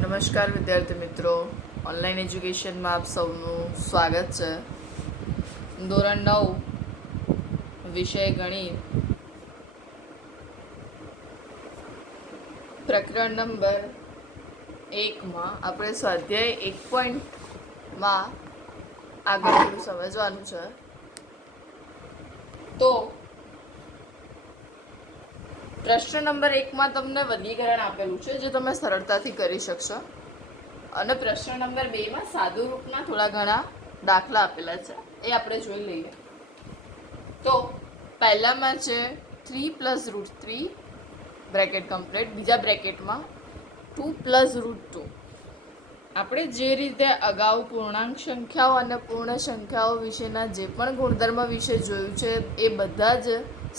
નમસ્કાર વિદ્યાર્થી મિત્રો, ઓનલાઈન એજ્યુકેશનમાં આપ સૌનું સ્વાગત છે. ધોરણ 9 વિષય ગણિત, પ્રકરણ નંબર 1માં આપણે સ્વાધ્યાય 1.માં આગળ થોડું સમજવાનું છે. તો પ્રશ્ન નંબર 1માં તમને વર્ગીકરણ આપેલું છે જે તમે સરળતાથી કરી શકશો, અને પ્રશ્ન નંબર 2માં સાદુ રૂપના થોડા ઘણા દાખલા આપેલા છે, એ આપણે જોઈ લઈએ. તો પહેલામાં છે 3 + √3 બ્રેકેટ કમ્પ્લીટ, બીજા બ્રેકેટમાં 2 + √2. આપણે જે રીતે અગાઉ પૂર્ણાંક સંખ્યાઓ અને પૂર્ણ સંખ્યાઓ વિશેના જે પણ ગુણધર્મ વિશે જોયું છે, એ બધા જ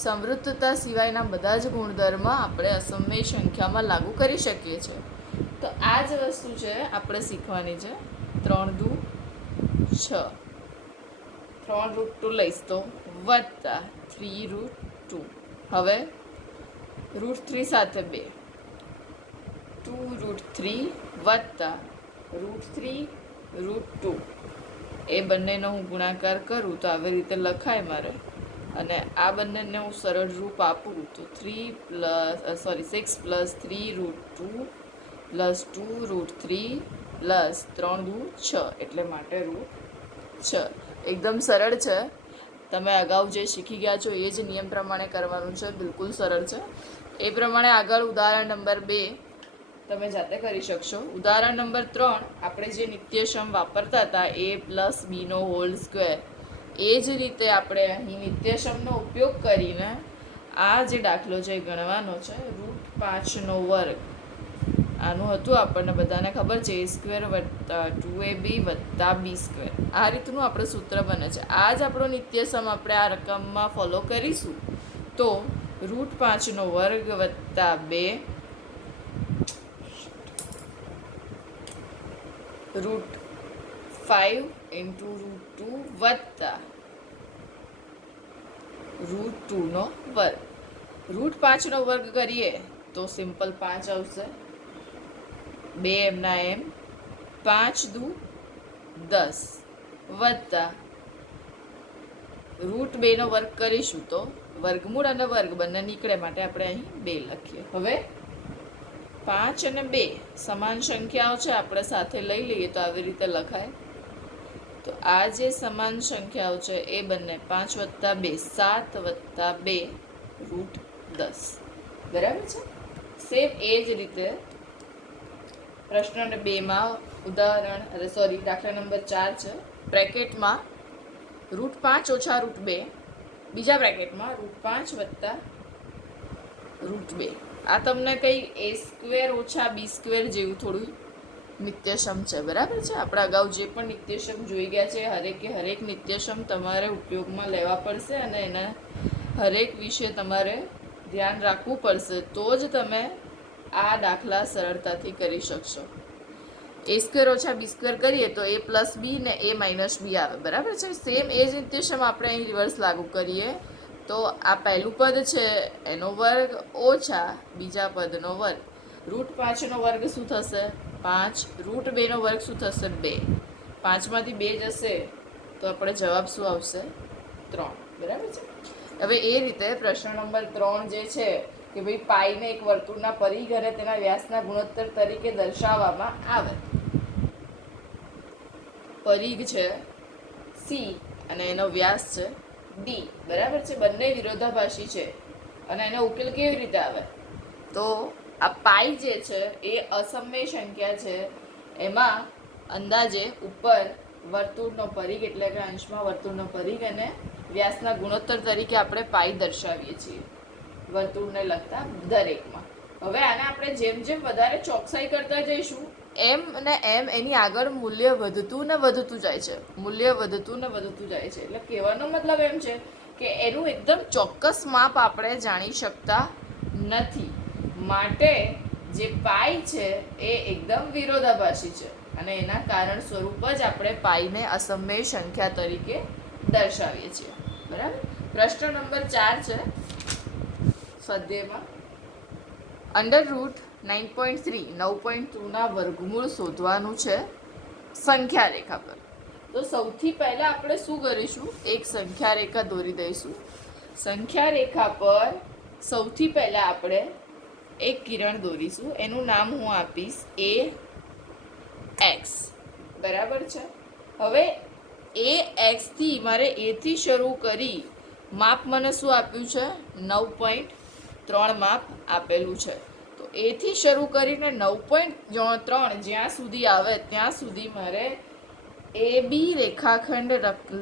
સંવૃત્તતા સિવાયના બધા જ ગુણધર્મ આપણે અસમય સંખ્યામાં લાગુ કરી શકીએ છીએ. તો આ જ વસ્તુ છે આપણે શીખવાની છે. 3 દુ 6, 3 √2 લઈશ તો વત્તા 3 √2. હવે √3 સાથે 2, 2 √3 વત્તા √3 √2. એ બંનેનો હું ગુણાકાર કરું તો આવી રીતે લખાય મારે, અને આ બંનેને હું સરળ રૂપ આપું તો 6 + 3 √2 + 2 √3 + 3 દુ 6, એટલે માટે √6. એકદમ સરળ છે. તમે અગાઉ જે શીખી ગયા છો એ જ નિયમ પ્રમાણે કરવાનું છે, બિલકુલ સરળ છે. એ પ્રમાણે આગળ ઉદાહરણ નંબર 2 તમે જાતે કરી શકશો. ઉદાહરણ નંબર 3 આપણે જે નિત્યસમ વાપરતા હતા a+b², એ જ રીતે આપણે અહીં નિત્યસમનો ઉપયોગ કરીને આ જે દાખલો છે એ ગણવાનો છે. √5². આનું હતું, આપણને બધાને ખબર છે, a² + 2ab + b². આ રીતનું આપણું સૂત્ર બને છે. આ જ આપણો નિત્યસમ આપણે આ રકમમાં ફોલો કરીશું તો √5² + 2 √5 × √2 વત્તા √2². √5² કરીએ તો સિમ્પલ 5 આવશે, 2 એમના એમ, 5 દુ 10 વત્તા √2² કરીશું તો વર્ગમૂળ અને વર્ગ બંને નીકળે, માટે આપણે અહીં 2 લખીએ. હવે 5 અને 2 સમાન સંખ્યાઓ છે, આપણે સાથે લઈ લઈએ તો આવી રીતે લખાય. તો આ જે સમાન સંખ્યાઓ છે એ બંને 5 + 2 7 + 2 √10. બરાબર છે. સેમ એ જ રીતે પ્રશ્ન નંબર 2માં દાખલા નંબર 4 છે. બ્રેકેટમાં √5 - √2, બીજા બ્રેકેટમાં √5 + √2. આ તમને કંઈ a² - b² જેવું થોડું નિત્યસમ છે. બરાબર છે. આપણે અગાઉ જે પણ નિત્યસમ જોઈ ગયા છે, હરેક નિત્યસમ તમારે ઉપયોગમાં લેવા પડશે, અને એના હરેક વિશે તમારે ધ્યાન રાખવું પડશે, તો જ તમે આ દાખલા સરળતાથી કરી શકશો. a² - b² કરીએ તો a + b ને a - b આવે. બરાબર છે. સેમ એ જ નિત્યસમ આપણે અહીં રિવર્સ લાગુ કરીએ તો આ પહેલું પદ છે એનો વર્ગ ઓછા બીજા પદનો વર્ગ. √5² શું થશે? 5. √2² શું થશે? 2. 5માંથી 2 જશે તો આપણે જવાબ શું આવશે? 3. બરાબર છે. હવે એ રીતે પ્રશ્ન નંબર 3 જે છે કે ભાઈ પાઈને એક વર્તુળના પરિઘ અને તેના વ્યાસના ગુણોત્તર તરીકે દર્શાવવામાં આવે. પરિઘ છે c અને એનો વ્યાસ છે d. બરાબર છે. બંને વિરોધાભાસી છે, અને એનો ઉકેલ કેવી રીતે આવે? તો આ પાઈ જે છે એ અસમય સંખ્યા છે. એમાં અંદાજે ઉપર વર્તુળનો પરિઘ એટલે કે અંશમાં વર્તુળનો પરિઘ અને વ્યાસના ગુણોત્તર તરીકે આપણે પાઈ દર્શાવીએ છીએ વર્તુળને લગતા દરેકમાં. હવે આને આપણે જેમ જેમ વધારે ચોકસાઈ કરતા જઈશું એમ ને એમ એની આગળ મૂલ્ય વધતું ને વધતું જાય છે. એટલે કહેવાનો મતલબ એમ છે કે એનું એકદમ ચોક્કસ માપ આપણે જાણી શકતા નથી. માટે જે પાઈ છે એ એકદમ વિરોધાભાસી છે, અને એના કારણ સ્વરૂપ જ આપણે પાઈને અસમય સંખ્યા તરીકે દર્શાવીએ છીએ. બરાબર. પ્રશ્ન નંબર 4 છે સ્વાધ્યાયમાં. √ 9.3 9.2ના વર્ગમૂળ શોધવાનું છે સંખ્યા રેખા પર. તો સૌથી પહેલા આપણે શું કરીશું, એક સંખ્યા રેખા દોરી દઈશું. સંખ્યા રેખા પર સૌથી પહેલા આપણે એક કિરણ દોરીશું. એનું નામ હું આપીશ એ એક્સ. બરાબર છે. હવે એ એક્સથી મારે એથી શરૂ કરી માપ મને શું આપ્યું છે, 9.3 માપ આપેલું છે. તો એથી શરૂ કરીને 9.3 જ્યાં સુધી આવે ત્યાં સુધી મારે એ બી રેખાખંડ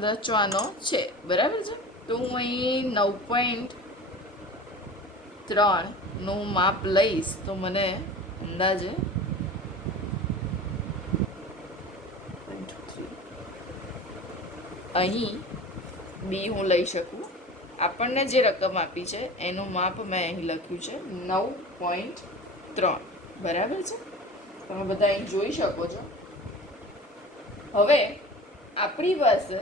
રચવાનો છે. બરાબર છે. તો હું અહીં 9.3નું માપ લઈશ તો મને અંદાજે અહીં બી હું લઈ શકું. આપણને જે રકમ આપી છે એનું માપ મેં અહીં લખ્યું છે 9.3. બરાબર છે. તમે બધા અહીં જોઈ શકો છો. હવે આપણી પાસે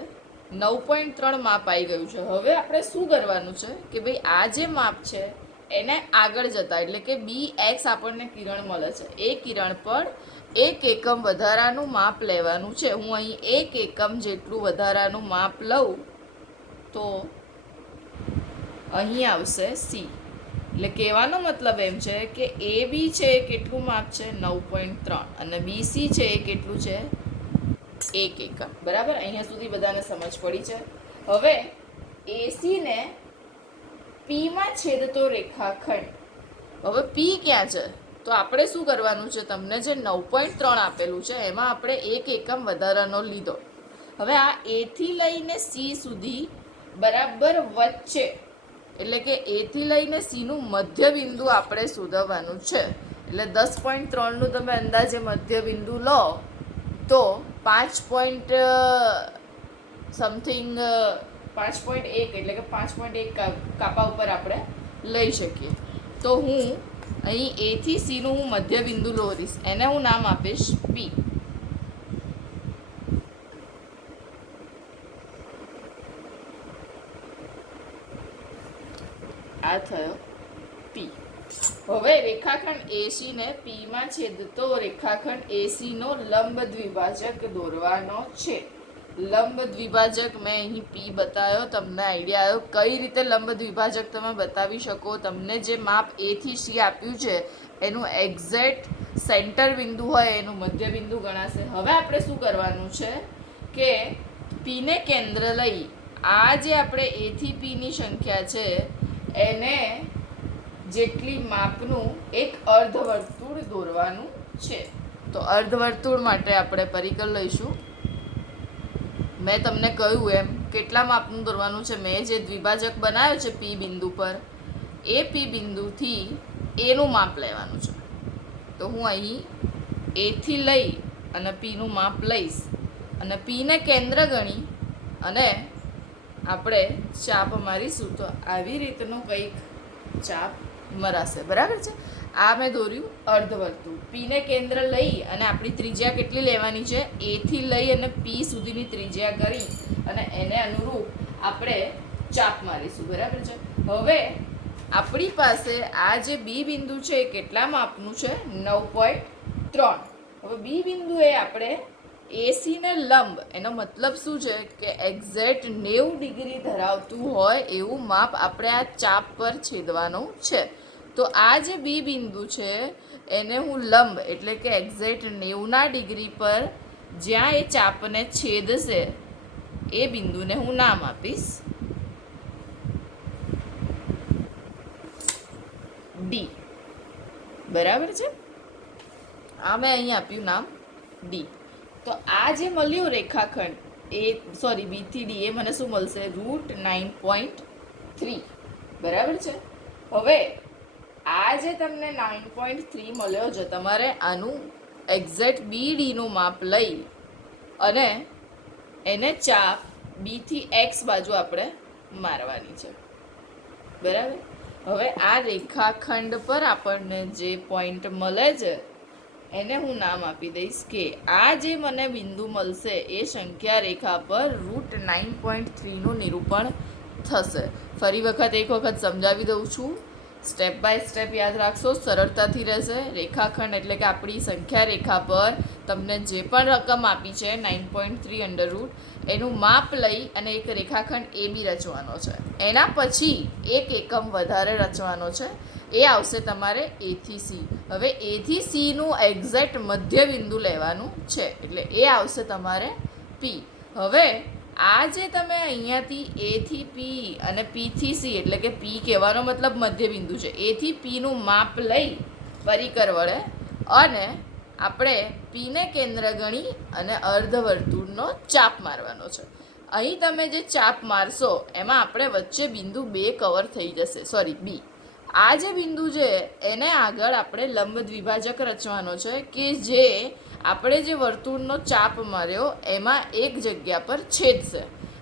9.3 માપ આવી ગયું છે. હવે આપણે શું કરવાનું છે કે ભાઈ આ જે માપ છે એને આગળ જતા, એટલે કે બી એક્સ આપણને કિરણ મળે છે, એ કિરણ પર 1 એકમ વધારાનું માપ લેવાનું છે. હું અહીં 1 એકમ જેટલું વધારાનું માપ લઉં તો અહીં આવશે સી. એટલે કહેવાનો મતલબ એમ છે કે એ બી છે એ કેટલું માપ છે 9.3 અને બીસી છે એ કેટલું છે 1 એકમ. બરાબર. અહીંયા સુધી બધાને સમજ પડી છે. હવે એસીને પીમાં છેદતો રેખાખંડ. હવે પી ક્યાં છે તો આપણે શું કરવાનું છે, તમને જે 9.3 આપેલું છે એમાં આપણે 1 એકમ વધારાનો લીધો. હવે આ એથી લઈને સી સુધી બરાબર વચ્ચે, એટલે કે એથી લઈને સીનું મધ્ય બિંદુ આપણે શોધવાનું છે. એટલે 10.3નું તમે અંદાજે મધ્ય બિંદુ લો તો 5 સમથિંગ 5.1 એટલે કે 5.1 કાપા ઉપર આપણે લઈ શકીએ. તો હું અહીં એથી સીનું હું મધ્ય બિંદુ દોરીશ, એને હું નામ આપીશ પી. આ થયો પી. હવે રેખાખંડ એસીને પીમાં છેદતો રેખાખંડ એસીનો લંબ દ્વિભાજક દોરવાનો છે. લંબ દ્વિભાજક મેં અહીં પી બતાવ્યો. તમને આઈડિયા આવ્યો કઈ રીતે લંબ દ્વિભાજક તમે બતાવી શકો. તમને જે માપ એ થી સી આપ્યું છે એનું એક્ઝેક્ટ સેન્ટર બિંદુ હોય એનું મધ્ય બિંદુ ગણાશે. હવે આપણે શું કરવાનું છે કે પીને કેન્દ્ર લઈ આ જે આપણે એ થી પીની સંખ્યા છે એને જેટલી માપનું એક અર્ધવર્તુળ દોરવાનું છે. તો અર્ધવર્તુળ માટે આપણે પરિકર લઈશું. મેં તમને કહ્યું એમ કેટલા માપનું દોરવાનું છે. મેં જે દ્વિભાજક બનાવ્યો છે પી બિંદુ પર, એ પી બિંદુથી એનું માપ લેવાનું છે. તો હું અહીં એથી લઈ અને પીનું માપ લઈશ અને પીને કેન્દ્ર ગણી અને આપણે ચાપ મારીશું તો આવી રીતનું કંઈક ચાપ મરાશે. બરાબર છે. આ મેં દોર્યું અર્ધવર્તુળ. પીને કેન્દ્ર લઈ અને આપણી ત્રિજ્યા કેટલી લેવાની છે, એથી લઈ અને પી સુધીની ત્રિજ્યા કરી અને એને અનુરૂપ આપણે ચાપ મારીશું. બરાબર છે. હવે આપણી પાસે આ જે બી બિંદુ છે એ કેટલા માપનું છે 9.3. હવે બી બિંદુ એ આપણે એસીને લંબ, એનો મતલબ શું છે કે એક્ઝેક્ટ 90 ડિગ્રી ધરાવતું હોય એવું માપ આપણે આ ચાપ પર છેદવાનું છે. તો આ જે બી બિંદુ છે એને હું લંબ એટલે કે એક્ઝેક્ટ 90 ડિગ્રી પર જ્યાં એ ચાપને છેદશે એ બિંદુને હું નામ આપીશ ડી. બરાબર છે. આ મેં અહીં આપ્યું નામ ડી. તો આ જે મળ્યું રેખાખંડ બી થી ડી એ મને શું મળશે √9.3. બરાબર છે. હવે આ જે તમને 9.3 મળ્યો છે તમારે આનું એક્ઝેક્ટ બી ડીનું માપ લઈ અને એને ચાપ બી થી એક્સ બાજુ આપણે મારવાની છે. બરાબર. હવે આ રેખાખંડ પર આપણને જે પોઈન્ટ મળે છે એને હું નામ આપી દઈશ કે આ જે મને બિંદુ મળશે એ સંખ્યા રેખા પર √9.3નું નિરૂપણ થશે. ફરી એક વખત સમજાવી દઉં છું. સ્ટેપ બાય સ્ટેપ યાદ રાખશો, સરળતાથી રહેશે. રેખાખંડ એટલે કે આપણી સંખ્યા રેખા પર તમને જે પણ રકમ આપી છે 9.3 અંડર રૂટ, એનું માપ લઈ અને એક રેખાખંડ એ બી રચવાનો છે. એના પછી એક એકમ વધારે રચવાનો છે, એ આવશે તમારે એથી સી. હવે એથી સીનું એક્ઝેક્ટ મધ્ય બિંદુ લેવાનું છે, એટલે એ આવશે તમારે પી. હવે આ જે તમે અહીંયાથી એથી પી અને પીથી સી, એટલે કે પી કહેવાનો મતલબ મધ્ય બિંદુ છે, એથી પીનું માપ લઈ પરિકર વડે અને આપણે પીને કેન્દ્ર ગણી અને અર્ધવર્તુળનો ચાપ મારવાનો છે. અહીં તમે જે ચાપ મારશો એમાં આપણે વચ્ચે બિંદુ 2 કવર થઈ જશે, સોરી બી. આ જે બિંદુ છે એને આગળ આપણે લંબ દ્વિભાજક રચવાનો છે કે જે આપણે જે વર્તુળનો ચાપ માર્યો એમાં એક જગ્યા પર છેદશે.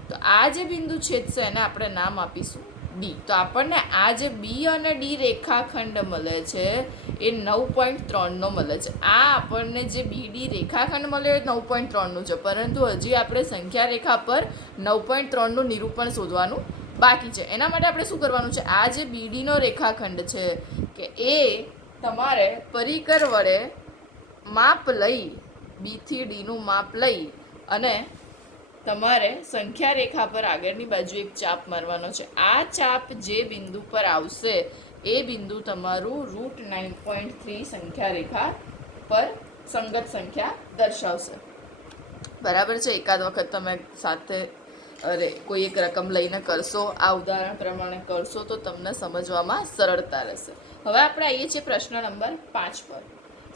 તો આ જે બિંદુ છેદશે એને આપણે નામ આપીશું ડી. તો આપણને આ જે બી અને ડી રેખાખંડ મળે છે એ 9.3નો મળે છે. આ આપણને જે બી ડી રેખાખંડ મળ્યો એ 9.3નું છે, પરંતુ હજી આપણે સંખ્યા રેખા પર 9.3નું નિરૂપણ શોધવાનું બાકી છે. એના માટે આપણે શું કરવાનું છે, આ જે બીડીનો રેખાખંડ છે કે એ તમારે પરિકર વડે માપ લઈ, બીથી ડીનું માપ લઈ અને તમારે સંખ્યા રેખા પર આગળની બાજુ એક ચાપ મારવાનો છે. આ ચાપ જે બિંદુ પર આવશે એ બિંદુ તમારું રૂટ 9.3 સંખ્યા રેખા પર સંગત સંખ્યા દર્શાવશે. બરાબર છે. એકાદ વખત તમે સાથે કોઈ એક રકમ લઈને કરશો, આ ઉદાહરણ પ્રમાણે કરશો તો તમને સમજવામાં સરળતા રહેશે. હવે આપણે આવીએ છીએ પ્રશ્ન નંબર 5 પર.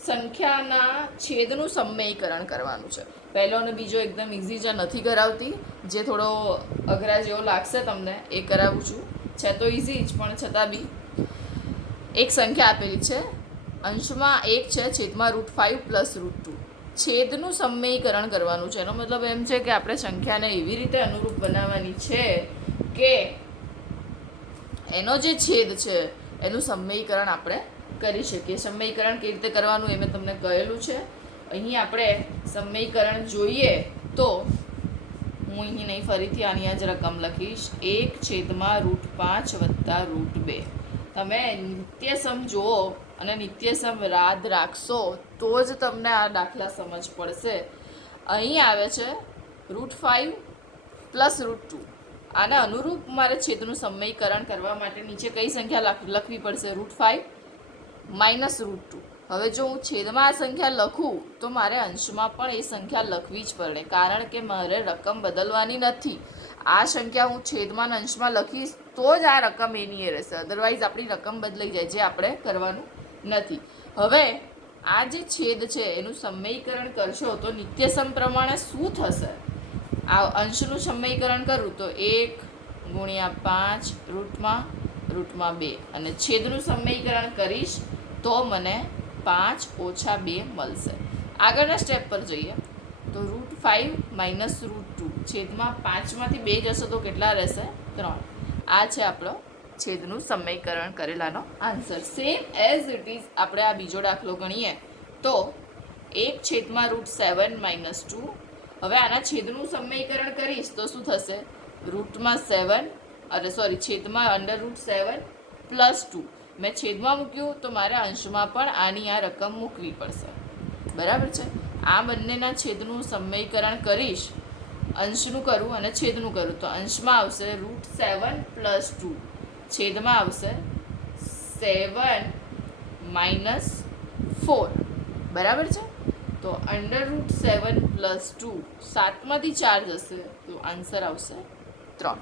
સંખ્યાના છેદનું સમયકરણ કરવાનું છે. પહેલો અને બીજો એકદમ ઇઝી છે, નથી કરાવતી. જે થોડો અઘરા જેવો લાગશે તમને એ કરાવું છું. છે તો ઇઝી જ, પણ છતાં બી એક સંખ્યા આપેલી છે, અંશમાં 1 છે, છેદમાં √5 પ્લસ √2. છેદનું સમયકરણ કરવાનું છે. એનો મતલબ એમ છે કે આપણે સંખ્યાને એવી રીતે અનુરૂપ બનાવવાની છે કે એનો જે છેદ છે એનું સમયકરણ આપણે કરી શકીએ. સમયકરણ કેવી રીતે કરવાનું એ મેં તમને કહેલું છે. અહીં આપણે સમયકરણ જોઈએ તો હું અહીં નહીં, ફરીથી આની આ જ રકમ લખીશ, 1/5 વત્તા √2. તમે નિત્યસમ જુઓ અને નિત્યસમ યાદ રાખશો તો જ તમને આ દાખલા સમજ પડશે. અહીં આવે છે √5 પ્લસ √2. આને અનુરૂપ મારે છેદનું સમયકરણ કરવા માટે નીચે કઈ સંખ્યા લખવી પડશે? √5 માઇનસ √2. હવે જો હું છેદમાં આ સંખ્યા લખું તો મારે અંશમાં પણ એ સંખ્યા લખવી જ પડે, કારણ કે મારે રકમ બદલવાની નથી. આ સંખ્યા હું છેદમાં અંશમાં લખીશ તો જ આ રકમ એની એ રહેશે, અધરવાઇઝ આપણી રકમ બદલાઈ જાય, જે આપણે કરવાનું નથી. હવે આ જે છેદ છે એનું સમયકરણ કરશો તો નિત્યસમ પ્રમાણે શું થશે? આ અંશનું સમયકરણ કરું તો 1/5 રૂટમાં 2 અને છેદનું સમયકરણ કરીશ તો મને 5 - 2 મળશે. આગળના સ્ટેપ પર જઈએ તો √5 માઇનસ √2, છેદમાં 5માંથી 2 જશે તો કેટલા રહેશે? 3. આ છે આપણો છેદનું સમયકરણ કરેલાનો answer. Same as it is આપણે આ બીજો દાખલો ગણીએ તો 1/7 માઇનસ 2. હવે આના છેદનું સમયકરણ કરીશ તો શું થશે? છેદમાં √7 પ્લસ 2. મેં છેદમાં મૂક્યું તો મારે અંશમાં પણ આની આ રકમ મૂકવી પડશે. બરાબર છે. આ બંનેના છેદનું સમયકરણ કરીશ, અંશનું કરું અને છેદનું કરું તો અંશમાં આવશે √7 પ્લસ 2, છેદમાં આવશે 7 માઇનસ 4. બરાબર છે. તો √7 પ્લસ 2, 7માંથી 4 જશે તો આન્સર આવશે 3.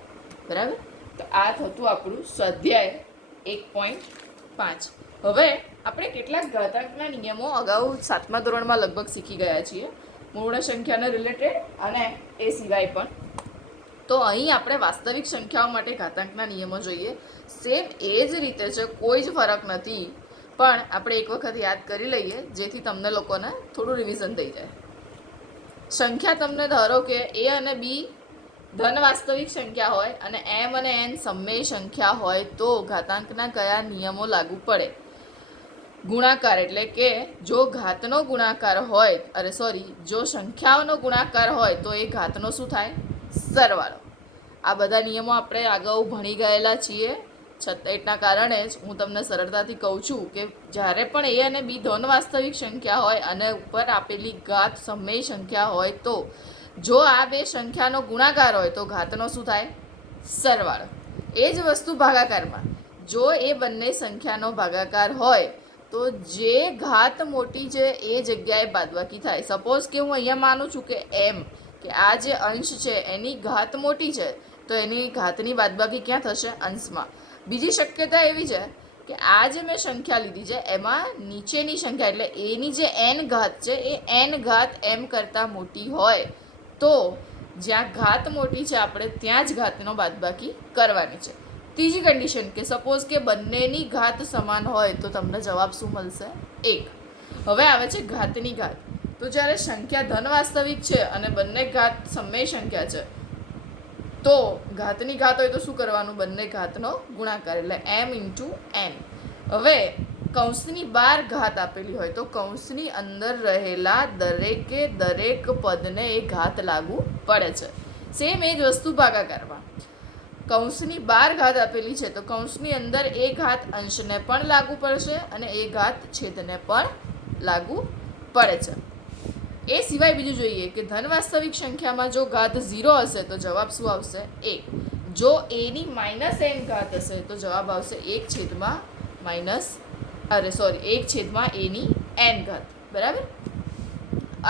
બરાબર. તો આ થતું આપણું સ્વાધ્યાય 1.5. હવે આપણે કેટલાક ઘાતાંકના નિયમો અગાઉ 7મા ધોરણમાં લગભગ શીખી ગયા છીએ, મૂળ સંખ્યાને રિલેટેડ અને એ સિવાય પણ. તો અહીં આપણે વાસ્તવિક સંખ્યાઓ માટે ઘાતાંકના નિયમો જોઈએ. સેમ એ જ રીતે છે, કોઈ જ ફરક નથી, પણ આપણે એક વખત યાદ કરી લઈએ જેથી તમને લોકોને થોડું રિવિઝન થઈ જાય. સંખ્યા તમને ધારો કે એ અને બી ધન વાસ્તવિક સંખ્યા હોય અને એમ અને એન સમય સંખ્યા હોય તો ઘાતાંકના કયા નિયમો લાગુ પડે? ગુણાકાર, એટલે કે જો ઘાતનો ગુણાકાર હોય, જો સંખ્યાઓનો ગુણાકાર હોય તો એ ઘાતનો શું થાય? સરવાળો. આ બધા નિયમો આપણે અગાઉ ભણી ગયેલા છીએ. એટલા કારણે જ હું તમને સરળતાથી કહું છું કે જ્યારે પણ એ અને બી ધન વાસ્તવિક સંખ્યા હોય અને ઉપર આપેલી ઘાત સમય સંખ્યા હોય તો જો આ બે સંખ્યાનો ગુણાકાર હોય તો ઘાતનો શું થાય? સરવાળો. એ જ વસ્તુ ભાગાકારમાં, જો એ બંને સંખ્યાનો ભાગાકાર હોય તો જે ઘાત મોટી છે એ જગ્યાએ બાદબાકી થાય. સપોઝ કે હું અહીંયા માનું છું કે એમ, કે આ જે અંશ છે એની ઘાત મોટી છે તો એની ઘાતની બાદબાકી ક્યાં થશે? અંશમાં. બીજી શક્યતા એવી છે કે આ જે મેં સંખ્યા લીધી છે એમાં નીચેની સંખ્યા એટલે એની જે એન ઘાત છે એ એન ઘાત એમ કરતાં મોટી હોય તો જ્યાં ઘાત મોટી છે આપણે ત્યાં જ ઘાતનો બાદબાકી કરવાની છે. ત્રીજી કન્ડિશન કે સપોઝ કે બંનેની ઘાત સમાન હોય તો તમને જવાબ શું મળશે? 1. હવે આવે છે ઘાતની ઘાત. તો જ્યારે સંખ્યા ધન વાસ્તવિક છે અને બંને ઘાત સમય સંખ્યા છે તો ઘાતની ઘાત હોય તો શું કરવાનું? બંને ઘાતનો ગુણાકાર એટલે m ઇન્ટુ n. હવે કૌંસની બહાર ઘાત આપેલી હોય તો કૌંસની અંદર રહેલા દરેકે દરેક પદને એ ઘાત લાગુ પડે છે. સેમ એ જ વસ્તુ ભાગાકારમાં. કૌંસની બહાર ઘાત આપેલી છે તો કૌંસની અંદર એ ઘાત અંશને પણ લાગુ પડશે અને એ ઘાત છેદને પણ લાગુ પડે છે. એ સિવાય બીજું જોઈએ કે ધન વાસ્તવિક સંખ્યામાં જો ઘાત 0 હશે તો જવાબ શું આવશે? 1. જો એની માઇનસ n ઘાત હશે તો જવાબ આવશે 1/- એની n ઘાત. બરાબર?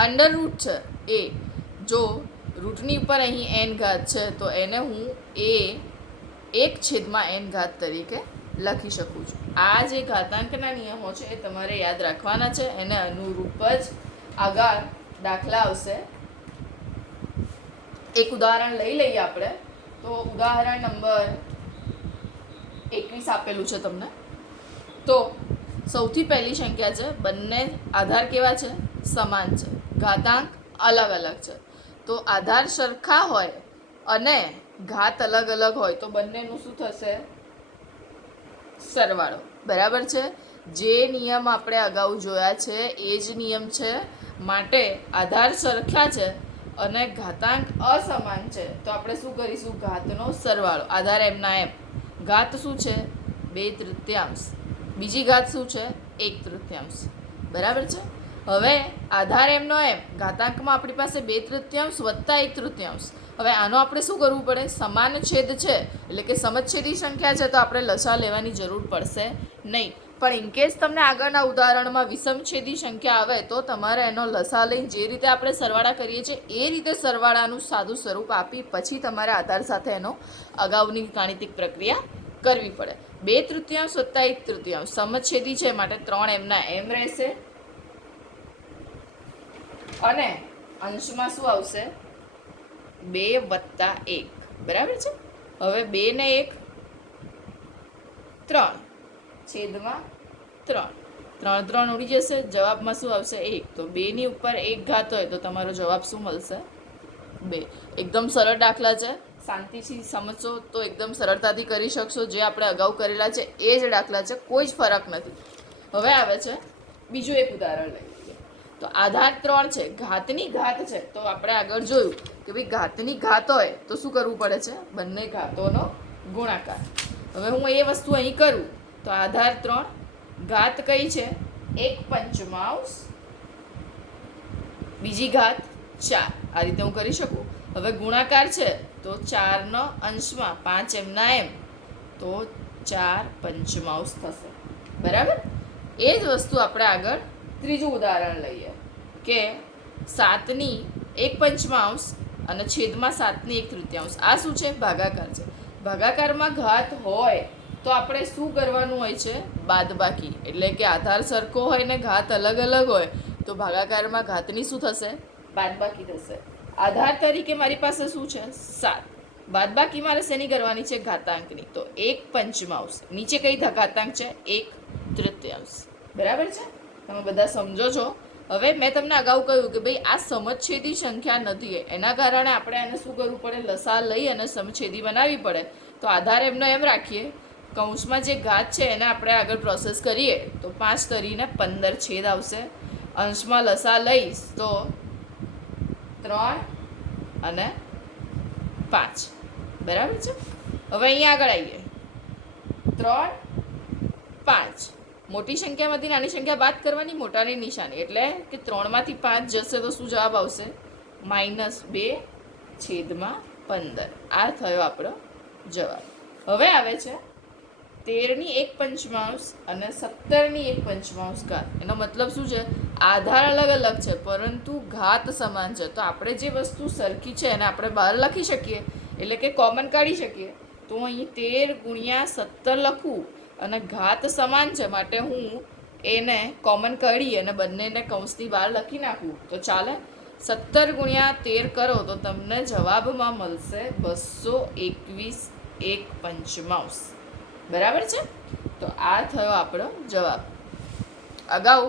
અંડર રૂટ છે એ, જો રૂટની ઉપર અહીં n ઘાત છે તો એને હું એ 1/n ઘાત તરીકે લખી શકું છું. આ જે ઘાતાંકના નિયમો છે એ તમારે યાદ રાખવાના છે. એને અનુરૂપ જ આગળ દાખલા આવશે. એક ઉદાહરણ લઈ લઈએ આપણે. તો ઉદાહરણ નંબર 21 આપેલું છે તમને. તો સૌથી પહેલી સંખ્યા છે, બંને આધાર કેવા છે? સમાન છે. ઘાતાંક અલગ અલગ છે. તો આધાર સરખા હોય અને ઘાત અલગ અલગ હોય તો બંનેનું શું થશે? સરવાળો. બરાબર છે? જે નિયમ આપણે અગાઉ જોયા છે એ જ નિયમ છે. માટે આધાર સરખા છે અને ઘાતાંક અસમાન છે તો આપણે શું કરીશું? ઘાતનો સરવાળો. આધાર એમના એમ. ઘાત શું છે? 2/3. બીજી ઘાત શું છે? 1/3. બરાબર છે? હવે આધાર એમનો એમ, ઘાતાંકમાં આપણી પાસે 2/3 વત્તા 1/3. હવે આનો આપણે શું કરવું પડે? સમાન છેદ છે એટલે કે સમછેદી સંખ્યા છે તો આપણે લસા લેવાની જરૂર પડશે નહીં. પણ ઇનકેસ તમને આગળના ઉદાહરણમાં વિષમછેદી સંખ્યા આવે તો તમારે એનો લસા લઈને જે રીતે આપણે સરવાળા કરીએ છીએ એ રીતે સરવાળાનું સાદું સ્વરૂપ આપી પછી તમારે આધાર સાથે એનો અગાઉની ગાણિતિક પ્રક્રિયા કરવી પડે. 2/3 વત્તા 1/3 સમછેદી છે માટે 3 એમના એમ રહેશે અને અંશમાં શું આવશે? 2 વત્તા 1. બરાબર છે? હવે 2 ને 1 3 છેદમાં 3. 3 3 ઉડી જશે. જવાબમાં શું આવશે? 1. તો 2 ની ઉપર 1 ઘાત હોય તો તમારો જવાબ શું મળશે? 2. એકદમ સરળ દાખલા છે. શાંતિથી સમજશો તો એકદમ સરળતાથી કરી શકશો. જે આપણે અગાઉ કરેલા છે એ જ દાખલા છે, કોઈ જ ફરક નથી. હવે આવે છે બીજું એક ઉદાહરણ લઈએ. તો આધાર 3 છે, ઘાતની ઘાત છે. તો આપણે આગળ જોયું કે ભાઈ ઘાતની ઘાત હોય તો શું કરવું પડે છે? બંને ઘાતોનો ગુણાકાર. હવે હું એ વસ્તુ અહીં કરું તો આધાર 3, ઘાત કઈ છે? 1/5, બીજી ઘાત 4. આ રીતે હું કરી શકું. હવે ગુણાકાર છે તો 4 અંશમાં 5 એમના એમ તો 4/5 થશે. બરાબર? એ જ વસ્તુ આપણે આગળ ત્રીજું ઉદાહરણ લઈએ કે 7/1/5 અને છેદમાં 7/1/3. આ શું છે? ભાગાકાર છે. ભાગાકારમાં ઘાત હોય તો આપણે શું કરવાનું હોય છે? બાદબાકી. એટલે કે આધાર સરખો હોય ને ઘાત અલગ અલગ હોય તો ભાગાકારમાં ઘાતની શું થશે? બાદબાકી થશે. આધાર તરીકે મારી પાસે શું છે? 7. બાદબાકી મારે શેની કરવાની છે? ઘાતાંકની. તો 1/5. નીચે કઈ ઘાતાંક છે? 1/3. બરાબર છે? તમે બધા સમજો છો? હવે મેં તમને અગાઉ કહ્યું કે ભાઈ આ સમછેદી સંખ્યા નથી, એના કારણે આપણે એને શું કરવું પડે? લસા લઈ અને સમછેદી બનાવવી પડે. તો આધાર એમનો એમ રાખીએ. કૌંસમાં જે ઘાત છે એને આપણે આગળ પ્રોસેસ કરીએ તો 5/15 છેદ આવશે. અંશમાં લસા લઈશ તો 3 અને 5. બરાબર છે? હવે અહીંયા આગળ આવીએ. 3 5 મોટી સંખ્યામાંથી નાની સંખ્યા બાદ કરવાની, મોટાની નિશાની એટલે કે 3માંથી 5 જશે તો શું જવાબ આવશે? -2/15. આ થયો આપણો જવાબ. હવે આવે છે 13ની 1/5 અને 17ની 1/5 ઘાત. એનો મતલબ શું છે? આધાર અલગ અલગ છે પરંતુ ઘાત સમાન છે. તો આપણે જે વસ્તુ સરખી છે એને આપણે બહાર લખી શકીએ, એટલે કે કોમન કાઢી શકીએ. તો અહીં 13 × 17 લખું અને ઘાત સમાન છે માટે હું એને કોમન કાઢી અને બંનેને કૌંસની બહાર લખી નાખું તો ચાલે. 17 × 13 કરો તો તમને જવાબમાં મળશે 221/1/5. બરાબર છે? તો આ થયો આપણો જવાબ. અગાઉ